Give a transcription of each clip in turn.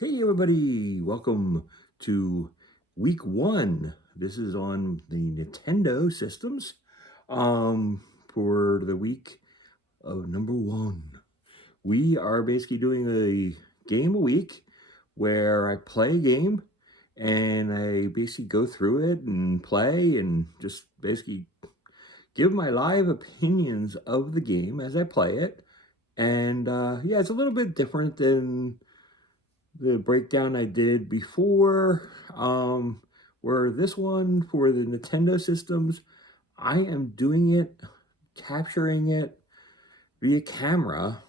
Hey everybody, welcome to week one. This is on the Nintendo systems for the week of number one. We are basically doing a game a week where I play a game and I basically go through it and play and just basically give my live opinions of the game as I play it. And yeah, it's a little bit different than the breakdown I did before, where this one for the Nintendo systems, I am doing it, capturing it via camera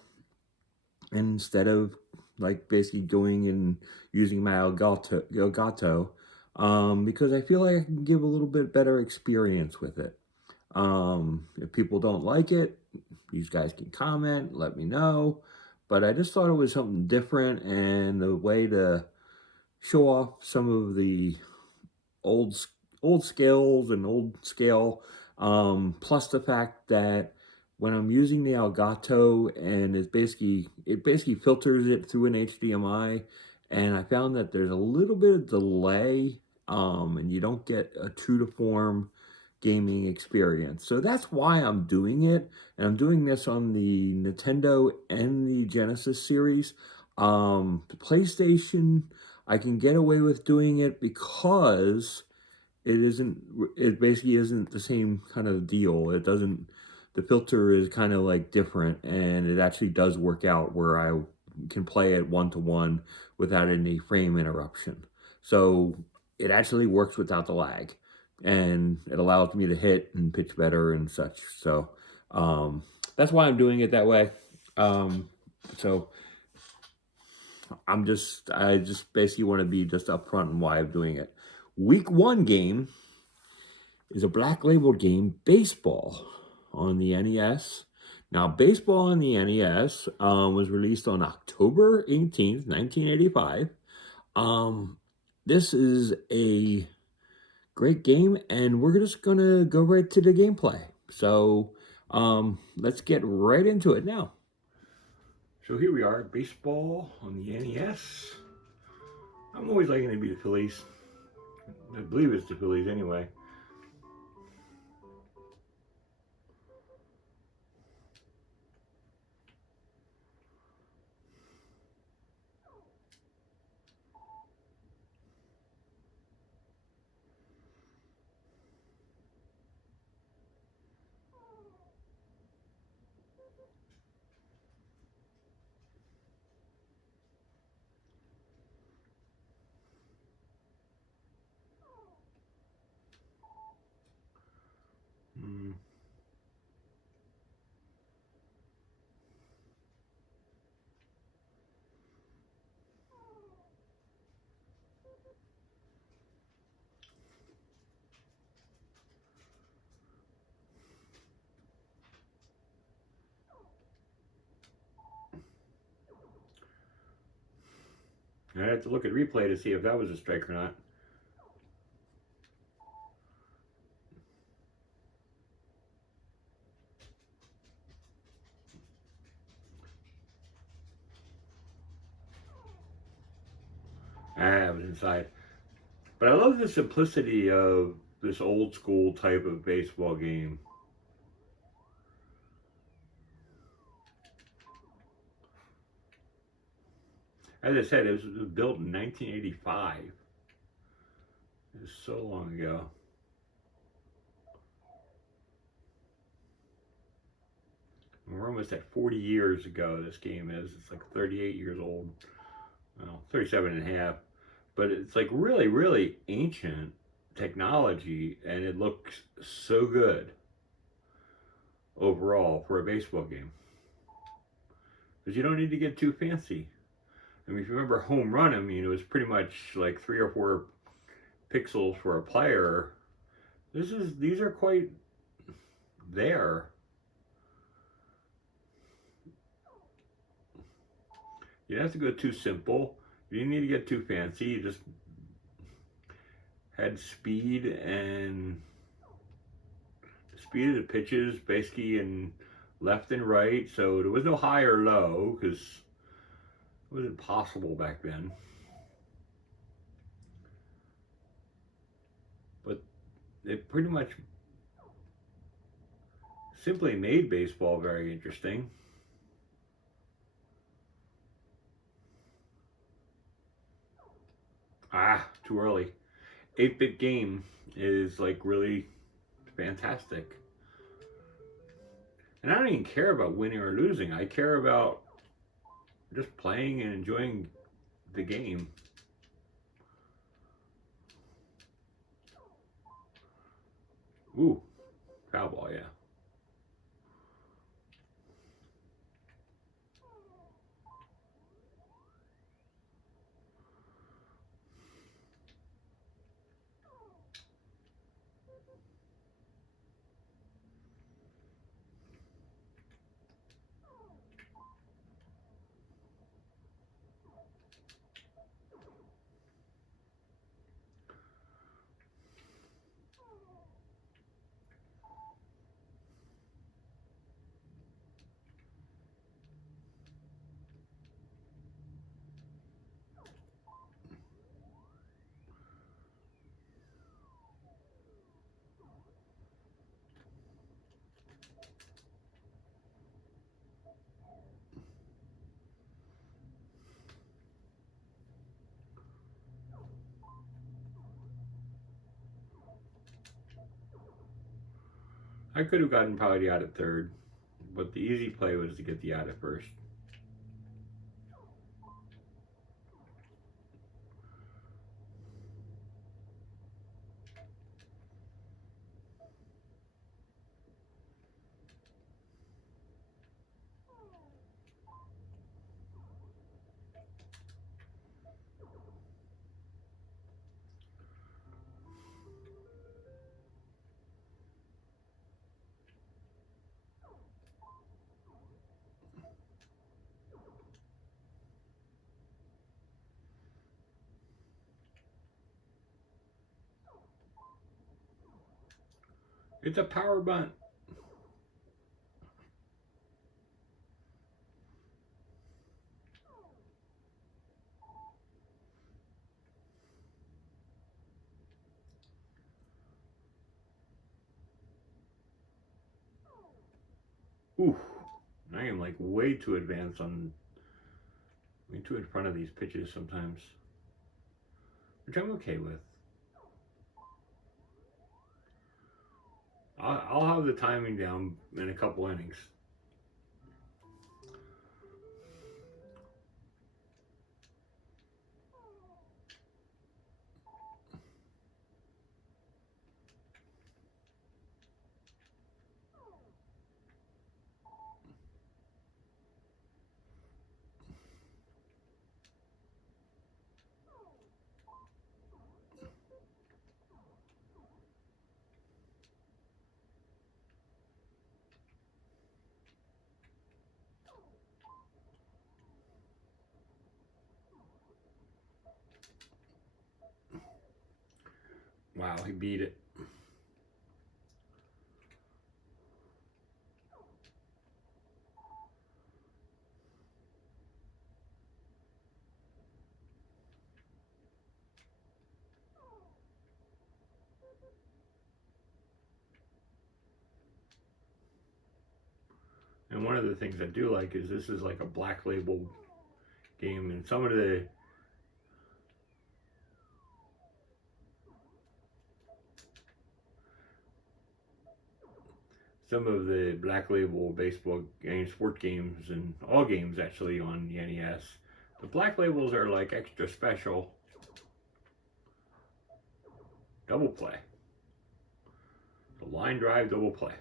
instead of like basically going and using my Elgato, because I feel like I can give a little bit better experience with it. If people don't like it, you guys can comment, let me know. But I just thought it was something different and the way to show off some of the old old skills and old scale. Plus the fact that when I'm using the Elgato and it basically filters it through an HDMI, and I found that there's a little bit of delay, and you don't get a true to form gaming experience. So that's why I'm doing it, and I'm doing this on the Nintendo and the Genesis series. The PlayStation, I can get away with doing it because it basically isn't the same kind of deal. It doesn't, the filter is kind of like different, and it actually does work out where I can play it one to one without any frame interruption. So it actually works without the lag, and it allows me to hit and pitch better and such. So um, that's why I'm doing it that way. Um, so I just basically want to be just upfront on why I'm doing it. Week one game is a black label game, Baseball, on the NES. Now, Baseball on the NES was released on October 18th, 1985. Um, this is a great game, and we're just gonna go right to the gameplay. So let's get right into it now. So here we are, Baseball on the NES. I'm always liking to be the Phillies. I believe it's the Phillies anyway. Mm. I have to look at replay to see if that was a strike or not. It was inside. But I love the simplicity of this old school type of baseball game. As I said, it was built in 1985. It was so long ago. And we're almost at 40 years ago, this game is. It's like 38 years old. Well, 37 and a half. But it's like really, really ancient technology, and it looks so good overall for a baseball game. Because you don't need to get too fancy. I mean, if you remember home run, I mean, it was pretty much like 3 or 4 pixels for a player. These are quite there. You don't have to go too simple. You didn't need to get too fancy. You just had speed of the pitches basically in left and right. So there was no high or low because it wasn't possible back then. it pretty much simply made baseball very interesting. Ah, too early. 8-bit game is like really fantastic. And I don't even care about winning or losing. I care about just playing and enjoying the game. Ooh, foul ball, yeah. I could have gotten probably out at third, but the easy play was to get the out at first. It's a power bunt. Ooh, I am like way too advanced on, way too in front of these pitches sometimes, which I'm okay with. I'll have the timing down in a couple innings. Wow, he beat it. And one of the things I do like is this is like a black label game, and some of the black label baseball games, sport games, and all games actually on the NES, the black labels are like extra special. Double play. The line drive double play.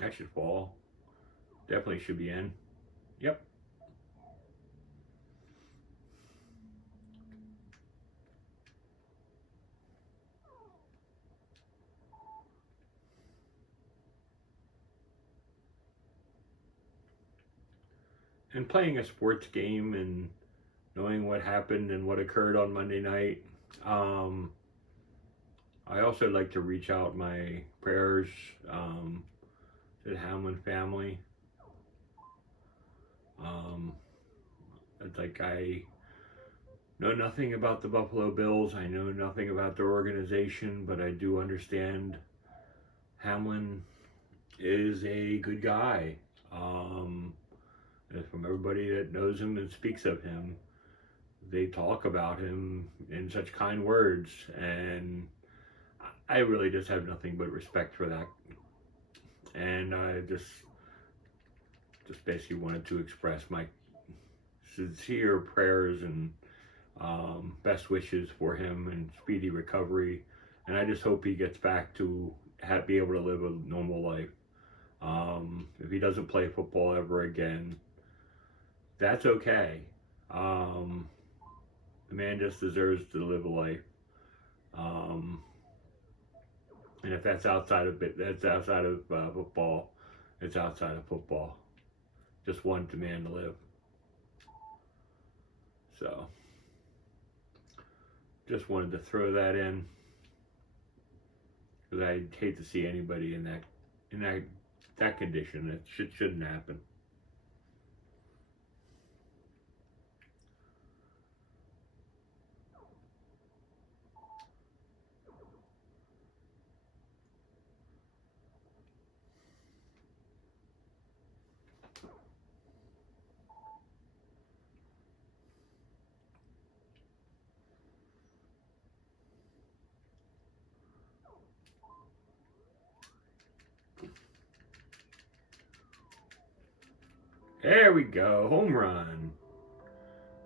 That should fall. Definitely should be in. Yep. And playing a sports game and knowing what happened and what occurred on Monday night, um, I also like to reach out my prayers to the Hamlin family. Um, It's like I know nothing about the Buffalo Bills. I know nothing about their organization, but I do understand Hamlin is a good guy. Um, and from everybody that knows him and speaks of him, they talk about him in such kind words, and I really just have nothing but respect for that. And I just basically wanted to express my sincere prayers and best wishes for him and speedy recovery. And I just hope he gets back to be able to live a normal life. If he doesn't play football ever again, that's okay. Um, the man just deserves to live a life. Um, and if that's outside of football, it's outside of football. Just one man to live. So, just wanted to throw that in because I hate to see anybody in that condition. It shouldn't happen. There we go, home run.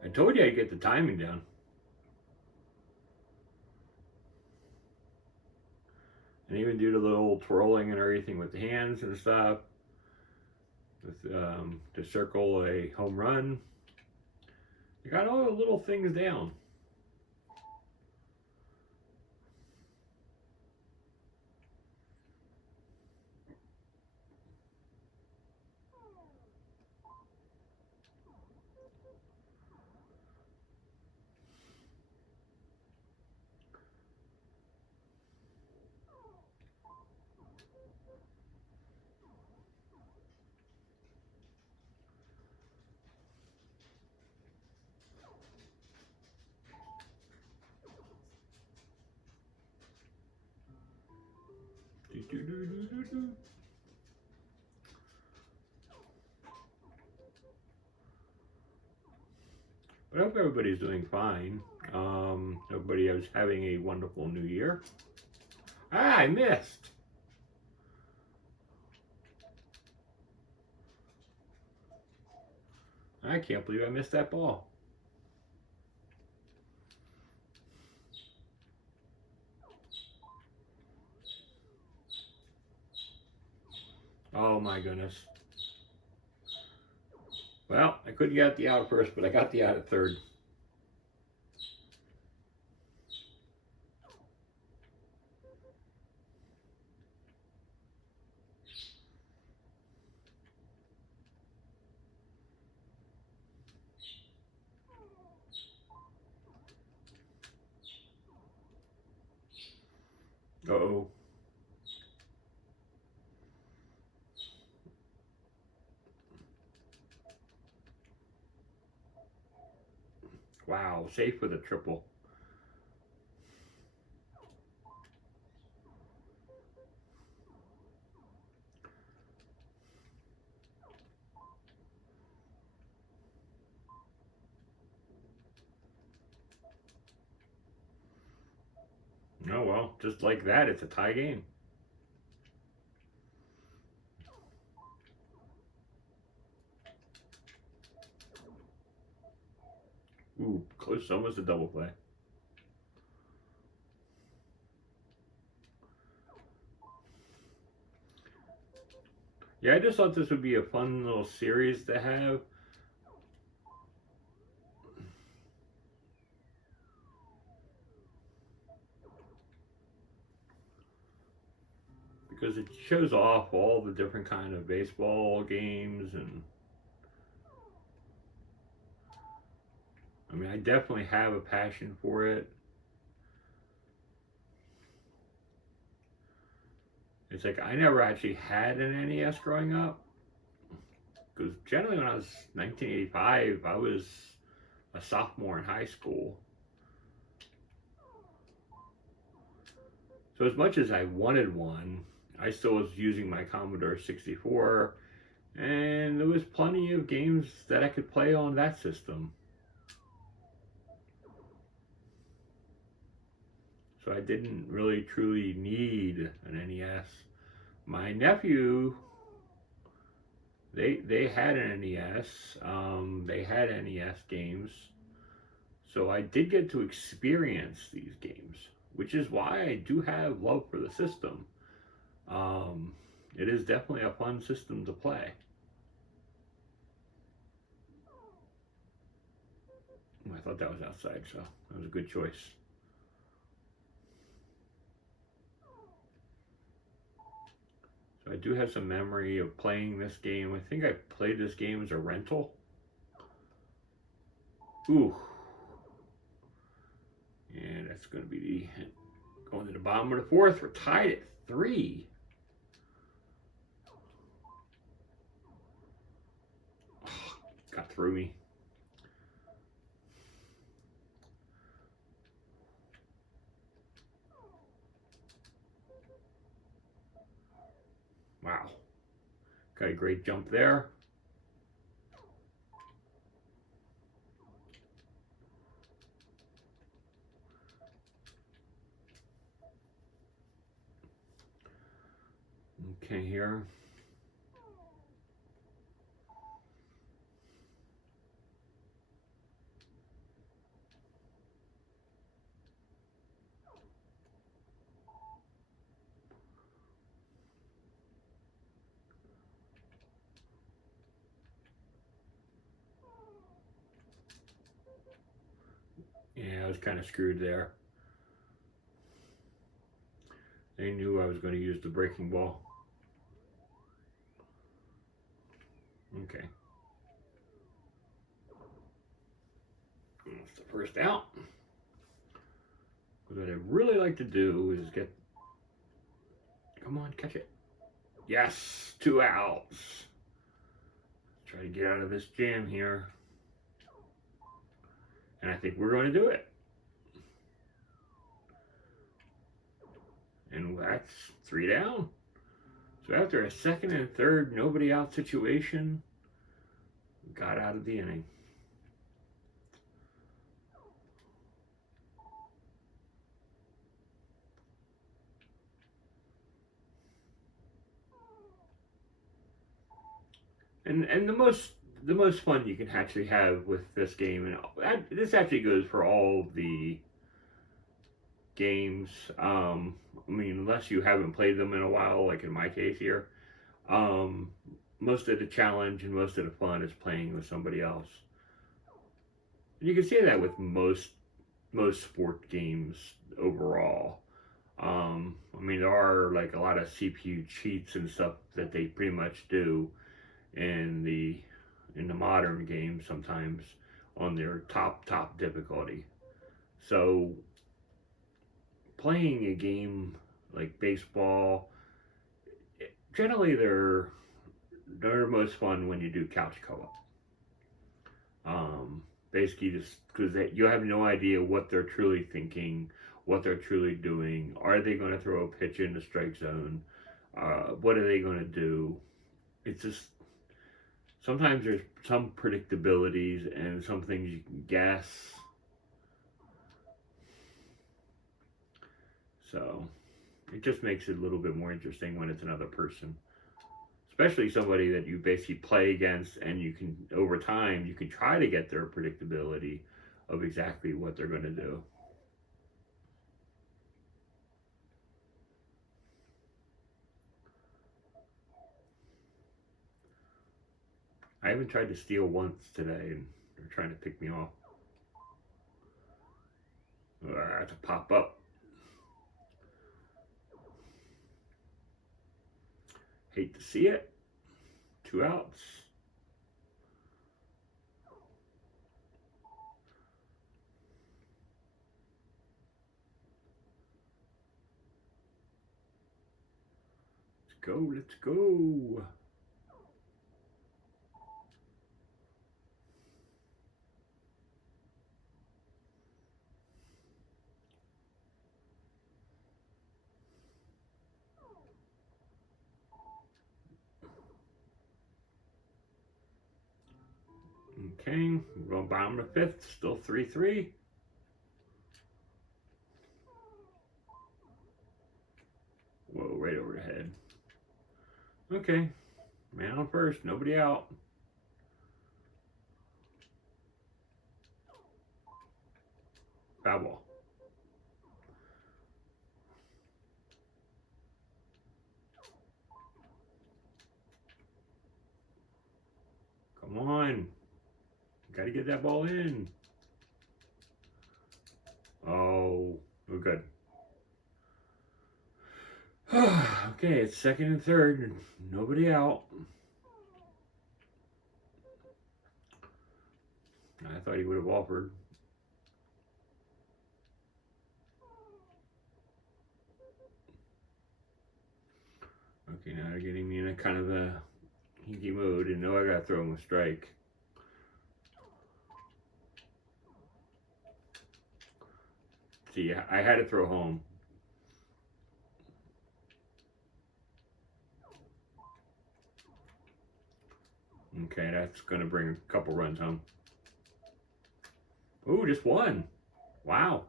I told you I'd get the timing down. And even do the little twirling and everything with the hands and stuff. To circle a home run. You got all the little things down. But I hope everybody's doing fine. Everybody is having a wonderful new year. Ah, I missed. I can't believe I missed that ball. Oh my goodness. Well, I couldn't get the out first, but I got the out at third. Uh-oh. Wow, safe with a triple. Oh well, just like that, it's a tie game. Ooh, close, almost a double play. Yeah, I just thought this would be a fun little series to have. Because it shows off all the different kind of baseball games, and I mean, I definitely have a passion for it. It's like I never actually had an NES growing up, because generally when I was 1985, I was a sophomore in high school. So as much as I wanted one, I still was using my Commodore 64, and there was plenty of games that I could play on that system. So I didn't really truly need an NES. My nephew, they had an NES. They had NES games, so I did get to experience these games, which is why I do have love for the system. Um, it is definitely a fun system to play. I thought that was outside, so that was a good choice. So I do have some memory of playing this game. I think I played this game as a rental. Ooh. And that's going to be going to the bottom of the fourth. We're tied at 3. Oh, got through me. Wow. Got a great jump there. Okay, here. Yeah, I was kind of screwed there. They knew I was going to use the breaking ball. Okay. That's the first out. What I'd really like to do is get... Come on, catch it. Yes, 2 outs. Try to get out of this jam here. And I think we're going to do it. And that's 3 down. So after a second and third nobody out situation, we got out of the inning. And the most fun you can actually have with this game, and this actually goes for all the games. I mean, unless you haven't played them in a while, like in my case here, um, most of the challenge and most of the fun is playing with somebody else. And you can see that with most sport games overall. I mean, there are like a lot of CPU cheats and stuff that they pretty much do in the modern games sometimes on their top difficulty. So playing a game like baseball, generally they're most fun when you do couch co-op. Basically, just because you have no idea what they're truly thinking, what they're truly doing. Are they going to throw a pitch in the strike zone? What are they going to do? It's just sometimes there's some predictabilities and some things you can guess. So it just makes it a little bit more interesting when it's another person, especially somebody that you basically play against, and you can over time you can try to get their predictability of exactly what they're going to do. I haven't tried to steal once today, and they're trying to pick me off. I have to pop up. Hate to see it. 2 outs. Let's go, let's go. Okay, we're going bottom of the fifth, still 3-3. Whoa, right over the head. Okay, man on first, nobody out. Foul ball. Come on. Gotta get that ball in. Oh, we're good. Okay, it's second and third. Nobody out. I thought he would have offered. Okay, now they're getting me in a kind of a hinky mode, and now I gotta throw him a strike. See, I had to throw home. Okay, that's gonna bring a couple runs home. Ooh, just one. Wow.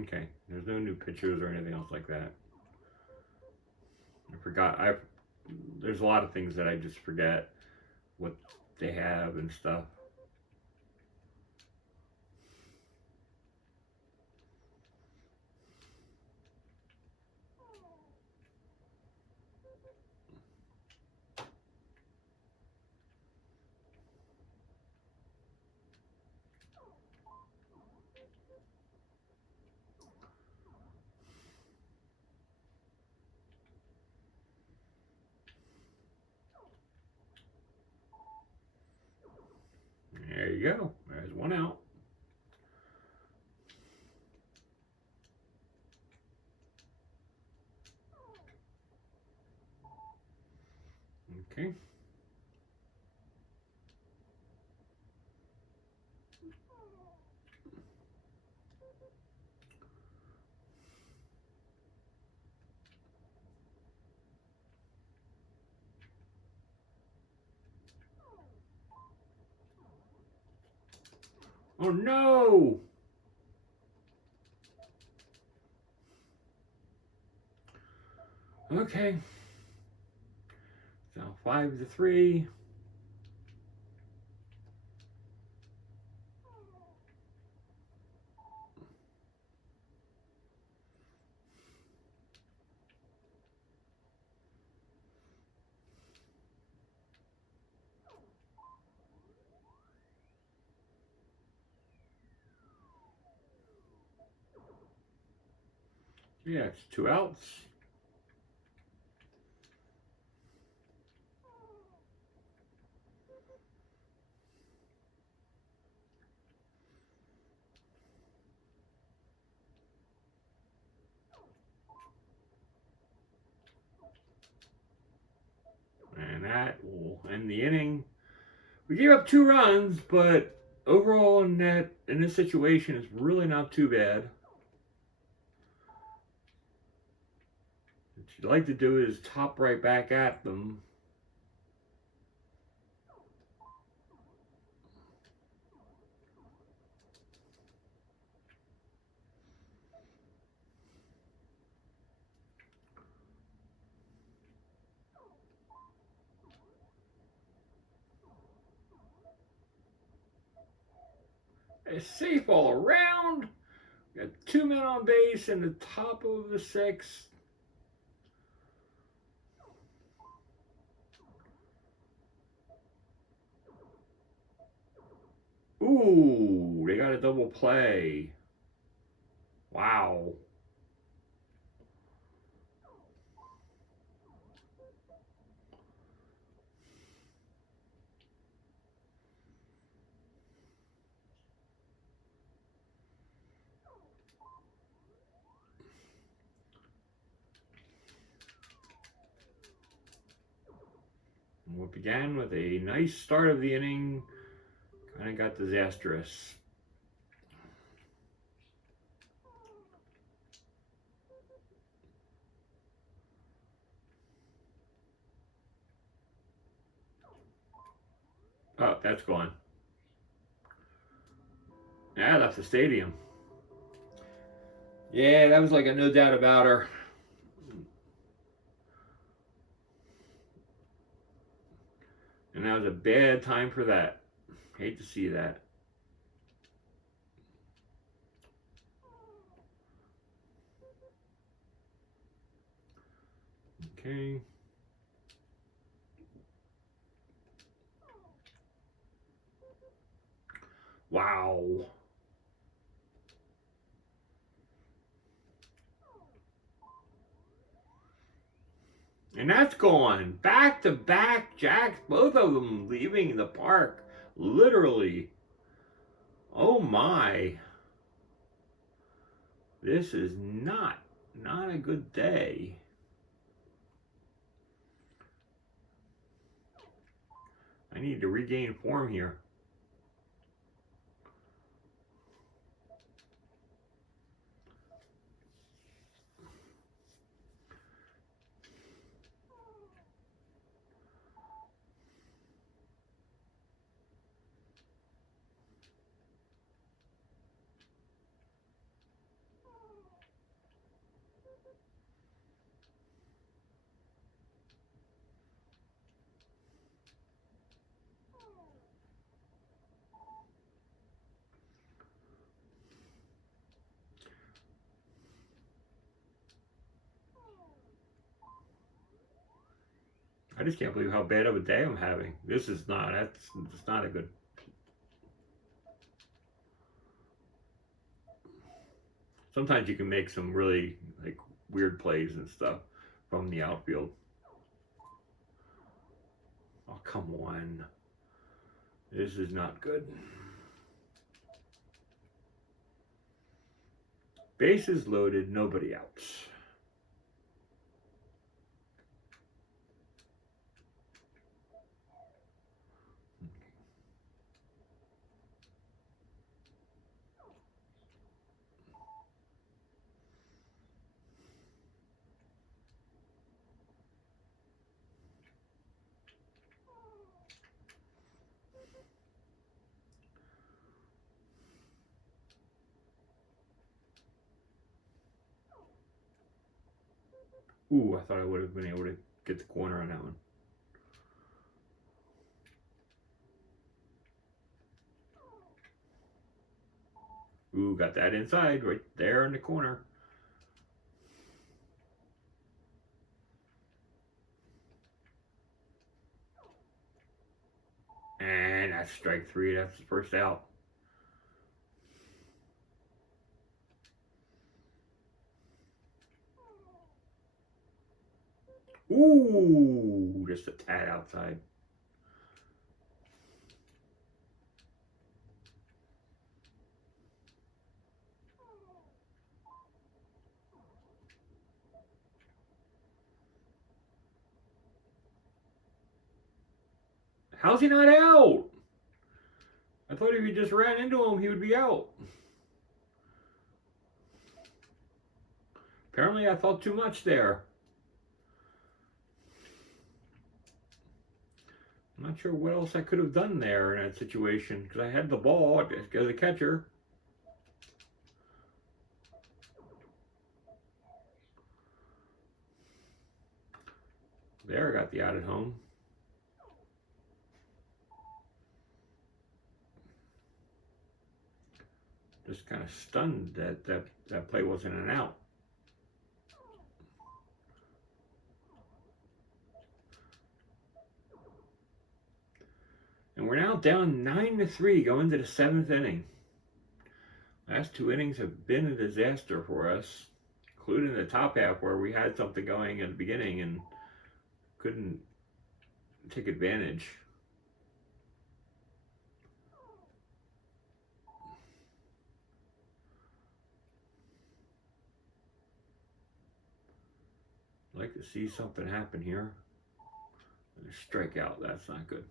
Okay, there's no new pitchers or anything else like that. I forgot. There's a lot of things that I just forget what they have and stuff. There you go. There's one out. Okay. Oh no! Okay. Now 5-3. Yeah, it's 2 outs. And that will end the inning. We gave up 2 runs, but overall in this situation, it's really not too bad. What you'd like to do is top right back at them. It's safe all around. We got 2 men on base in the top of the 6th. Ooh, they got a double play. Wow. What began with a nice start of the inning kind of got disastrous. Oh, that's gone. Yeah, that's the stadium. Yeah, that was like a no doubt about her. And that was a bad time for that. Hate to see that. Okay. Wow. And that's gone. Back to back jacks, both of them leaving the park. Literally. Oh my. This is not a good day. I need to regain form here. I just can't believe how bad of a day I'm having. That's not a good. Sometimes you can make some really like weird plays and stuff from the outfield. Oh, come on. This is not good. Bases loaded, nobody outs. Ooh, I thought I would have been able to get the corner on that one. Ooh, got that inside right there in the corner. And that's strike three. That's the first out. Ooh, just a tad outside. How's he not out? I thought if he just ran into him, he would be out. Apparently, I thought too much there. I'm not sure what else I could have done there in that situation because I had the ball as a catcher. There, I got the out at home. Just kind of stunned that play wasn't an out. And we're now down 9-3 going to the seventh inning. Last two innings have been a disaster for us, including the top half where we had something going at the beginning and couldn't take advantage. I'd like to see something happen here. And a strikeout, that's not good.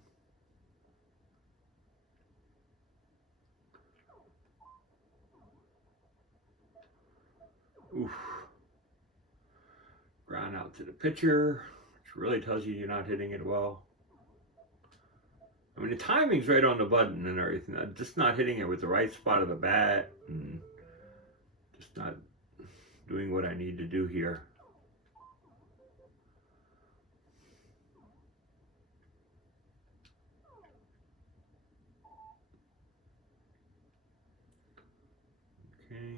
Oof. Ground out to the pitcher, which really tells you you're not hitting it well. I mean, the timing's right on the button and everything. I'm just not hitting it with the right spot of the bat and just not doing what I need to do here. Okay.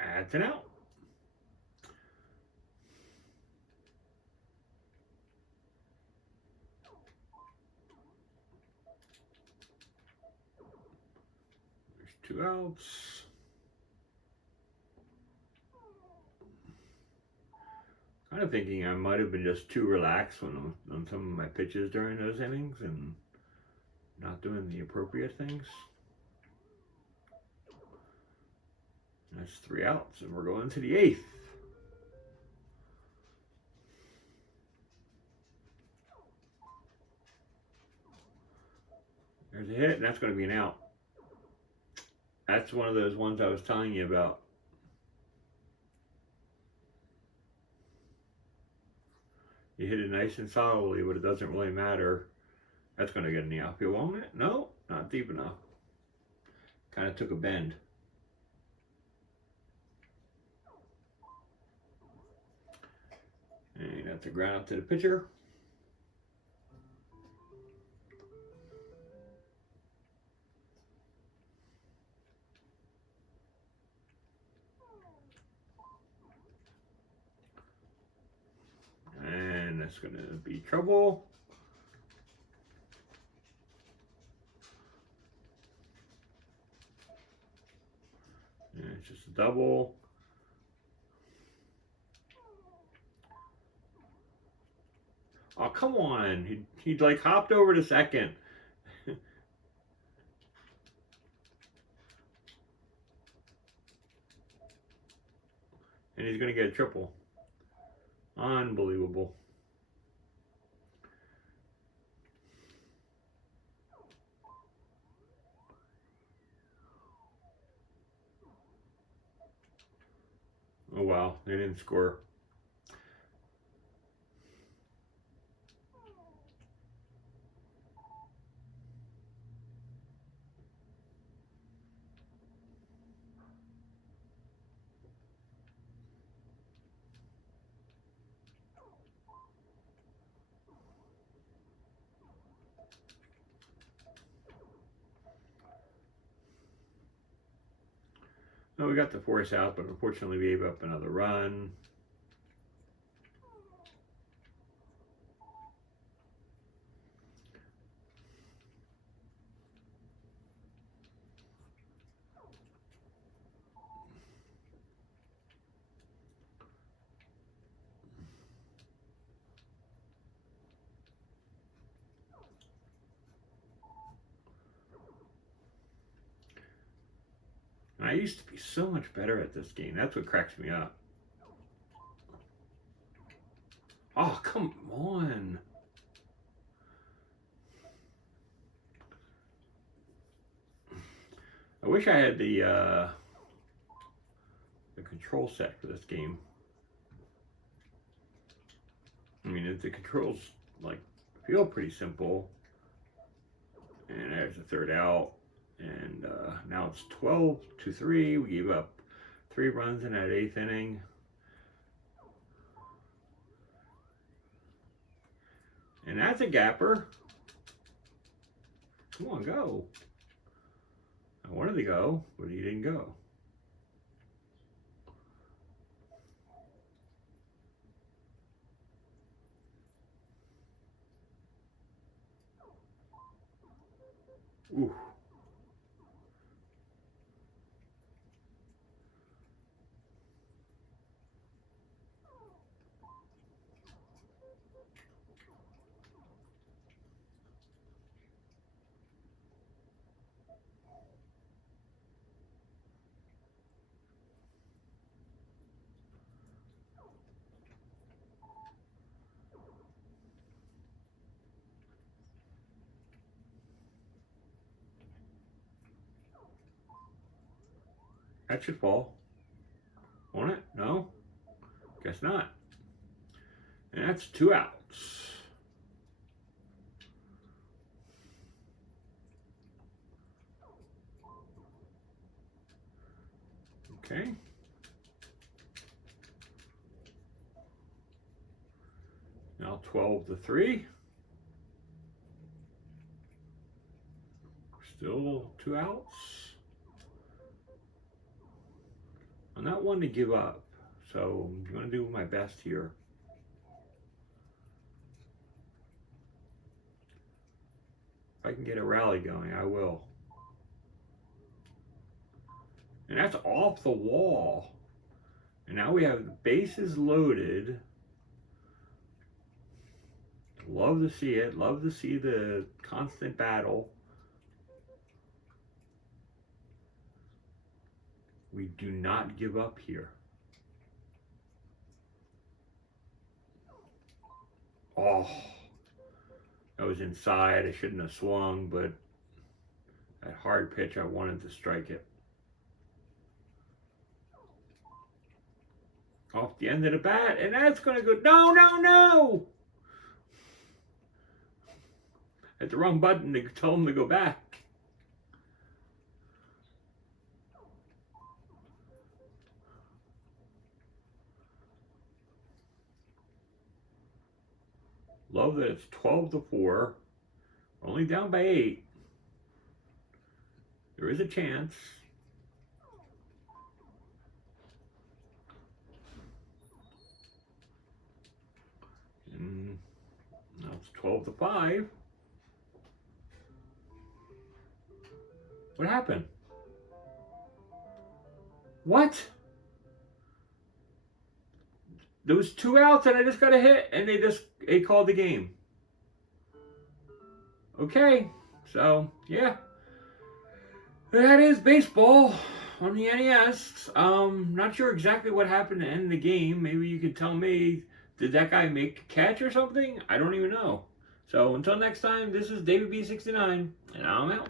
That's an out. There's 2 outs. Kind of thinking I might have been just too relaxed on some of my pitches during those innings and not doing the appropriate things. That's 3 outs, and we're going to the 8th. There's a hit, and that's going to be an out. That's one of those ones I was telling you about. You hit it nice and solidly, but it doesn't really matter. That's going to get in the outfield, won't it? No, not deep enough. Kind of took a bend. And that's a ground out to the pitcher. And that's going to be trouble. And it's just a double. Oh, come on. He'd like hopped over to second. And he's going to get a triple. Unbelievable. Oh, wow. They didn't score. No, we got the force out, but unfortunately we gave up another run. I used to be so much better at this game. That's what cracks me up. Oh, come on. I wish I had the control set for this game. I mean, the controls like feel pretty simple. And there's the third out. And now it's 12-3. We gave up 3 runs in that 8th inning. And that's a gapper. Come on, go. I wanted to go, but he didn't go. Ooh. That should fall. Won't it? No? Guess not. And that's 2 outs. Okay. Now 12-3. Still 2 outs. I'm not one to give up, so I'm going to do my best here. If I can get a rally going, I will. And that's off the wall. And now we have the bases loaded. Love to see it. Love to see the constant battle. We do not give up here. Oh, that was inside. I shouldn't have swung, but that hard pitch, I wanted to strike it. Off the end of the bat, and that's going to go. No, no, no! Hit the wrong button to tell him to go back. Love that it's 12-4. We're only down by 8. There is a chance. And now it's 12-5. What happened? What? There was 2 outs and I just got a hit and they called the game. Okay, so yeah. That is baseball on the NES. Not sure exactly what happened to end the game. Maybe you could tell me, did that guy make a catch or something? I don't even know. So until next time, this is David B69, and I'm out.